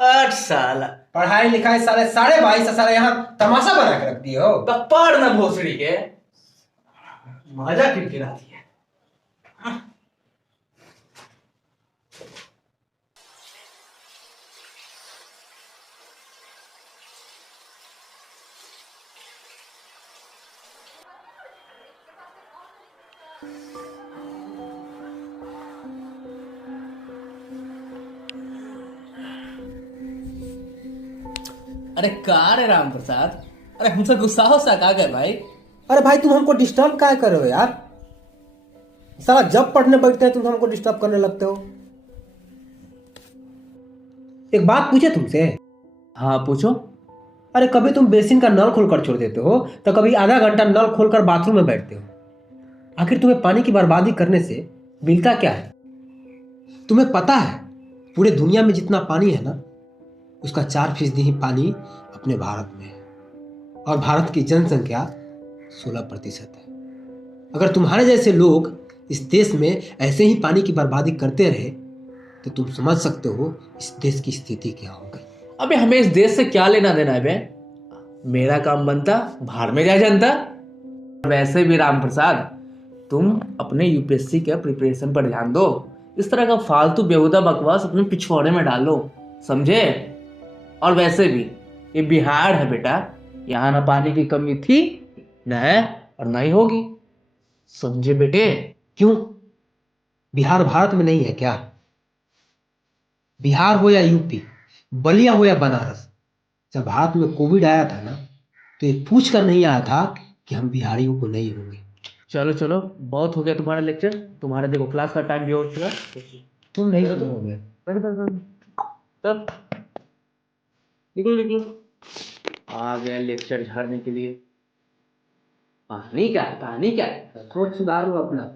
आठ साल पढ़ाई लिखाई साले 22.5 साल यहाँ तमाशा बना के रख दिए हो। पढ़ न भोसड़ी के मजा किरकिराती है। अरे कहाँ रे राम प्रसाद, अरे हमसे गुस्सा हो सका गए भाई। अरे भाई तुम हमको डिस्टर्ब क्या कर रहे हो यार? साला जब पढ़ने बैठते हैं तुम हमको डिस्टर्ब करने लगते हो। एक बात पूछे तुमसे? हाँ पूछो। अरे कभी तुम बेसिन का नल खोलकर छोड़ देते हो तो कभी आधा घंटा नल खोलकर बाथरूम में बैठते हो। आखिर तुम्हें पानी की बर्बादी करने से मिलता क्या है? तुम्हें पता है पूरे दुनिया में जितना पानी है ना उसका 4% ही पानी अपने भारत में है और भारत की जनसंख्या 16% है। अगर तुम्हारे जैसे लोग इस देश में ऐसे ही पानी की बर्बादी करते रहे तो तुम समझ सकते हो इस देश की स्थिति क्या होगी। अबे हमें इस देश से क्या लेना देना है बे? मेरा काम बनता भाड़ में जाए जनता। वैसे भी राम प्रसाद तुम अपने यूपीएससी के प्रिपरेशन पर ध्यान दो। इस तरह का फालतू बेहुदा बकवास अपने पिछवाड़े में डालो, समझे? और वैसे भी ये बिहार है बेटा, यहाँ ना पानी की कमी थी न है और ना ही होगी, समझे बेटे? क्यों बिहार भारत में नहीं है क्या? बिहार हो या यूपी, बलिया हो या बनारस, जब भारत में कोविड आया था ना तो ये पूछ कर नहीं आया था कि हम बिहारियों को नहीं होंगे। चलो चलो बहुत हो गया तुम्हारा लेक्चर। तुम्हारे देखो क्लास का टाइम भी हो चुका। तुम नहीं होगे। तब निकलो निकलो। आ गया लेक्चर झाड़ने के लिए। पानी क्या है, पानी क्या है? सोच सुधारो अपना।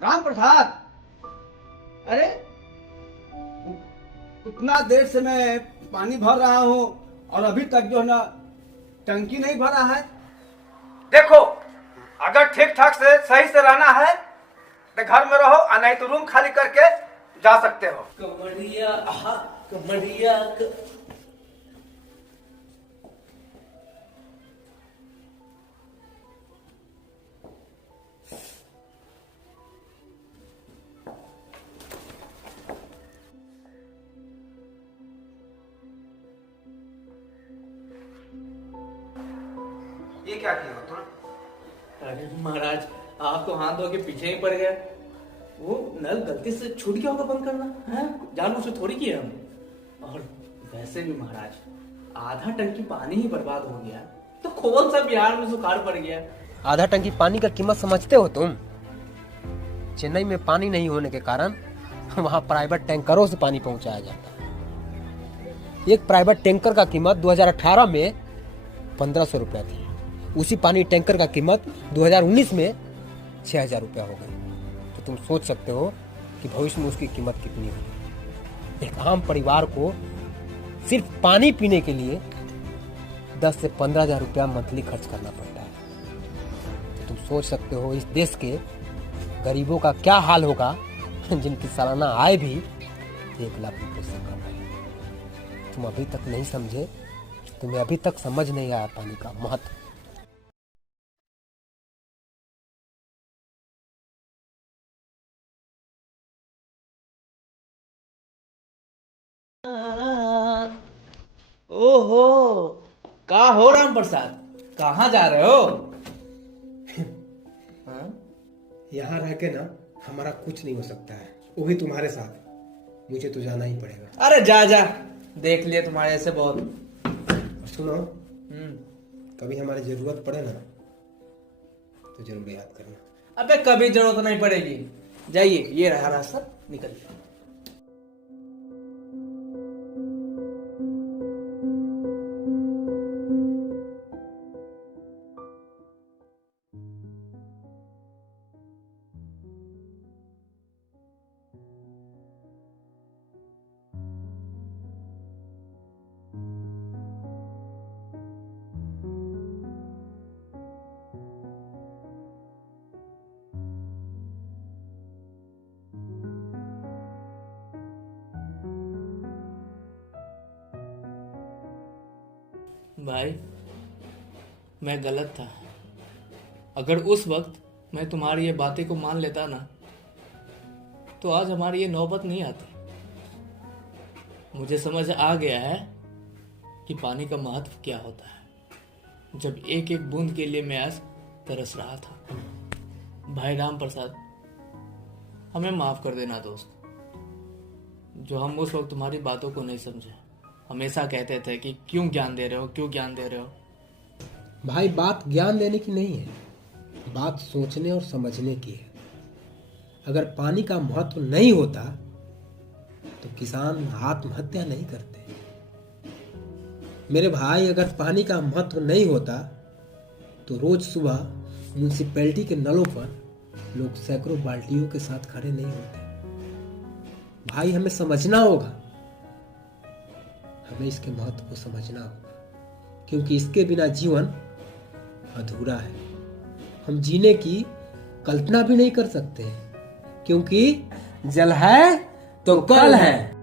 राम प्रसाद, अरे इतना देर से मैं पानी भर रहा हूँ और अभी तक जो है ना टंकी नहीं भरा है। देखो अगर ठीक ठाक से सही से रहना है तो घर में रहो और नहीं तो रूम खाली करके जा सकते हो। कमरिया कमरिया ये क्या किया तुम? अरे महाराज आप तो हाथ धो के पीछे ही पड़ गए। वो नल गलती से छूट गया होगा बंद करना है, जानबूझ के थोड़ी किया हम। और वैसे भी महाराज आधा टंकी पानी ही बर्बाद हो गया तो कौन सा बिहार में सुखाड़ पड़ गया? आधा टंकी पानी का कीमत समझते हो तुम? चेन्नई में पानी नहीं होने के कारण वहां प्राइवेट टैंकरों से पानी पहुंचाया जाता है। एक प्राइवेट टैंकर का कीमत 2018 में 1500 रुपया थी। उसी पानी टैंकर का कीमत 2019 में 6000 रुपया हो गई। तो तुम सोच सकते हो कि भविष्य में उसकी कीमत कितनी होगी। एक आम परिवार को सिर्फ पानी पीने के लिए 10 से 15,000 रुपया मंथली खर्च करना पड़ता है। तो तुम सोच सकते हो इस देश के गरीबों का क्या हाल होगा जिनकी सालाना आय भी 1 लाख रुपये से कम है। तुम अभी तक नहीं समझे, तुम्हें अभी तक समझ नहीं आया पानी का महत्व। ओहो, का हो राम प्रसाद, कहाँ जा रहे हो? हाँ? यहाँ रह के ना हमारा कुछ नहीं हो सकता है, वो भी तुम्हारे साथ। मुझे तो जाना ही पड़ेगा। अरे जा जा, देख लिए तुम्हारे ऐसे बहुत। सुनो, कभी हमारी जरूरत पड़े ना तो जरूर याद करना। अबे कभी जरूरत नहीं पड़ेगी, जाइए, ये रहा रास्ता, निकलिए। भाई, मैं गलत था। अगर उस वक्त मैं तुम्हारी ये बातें को मान लेता ना, तो आज हमारी ये नौबत नहीं आती। मुझे समझ आ गया है कि पानी का महत्व क्या होता है, जब एक एक बूंद के लिए मैं आज तरस रहा था। भाई राम प्रसाद, हमें माफ कर देना दोस्त, जो हम उस वक्त तुम्हारी बातों को नहीं समझे। हमेशा कहते थे कि क्यों ज्ञान दे रहे हो, क्यों ज्ञान दे रहे हो। भाई, बात ज्ञान देने की नहीं है, बात सोचने और समझने की है। अगर पानी का महत्व नहीं होता तो किसान आत्महत्या नहीं करते। मेरे भाई, अगर पानी का महत्व नहीं होता तो रोज सुबह म्यूनिसिपैलिटी के नलों पर लोग सैकड़ों बाल्टियों के साथ खड़े नहीं होते। भाई, हमें समझना होगा, हमें इसके महत्व को समझना होगा, क्योंकि इसके बिना जीवन अधूरा है। हम जीने की कल्पना भी नहीं कर सकते, क्योंकि जल है तो कल है।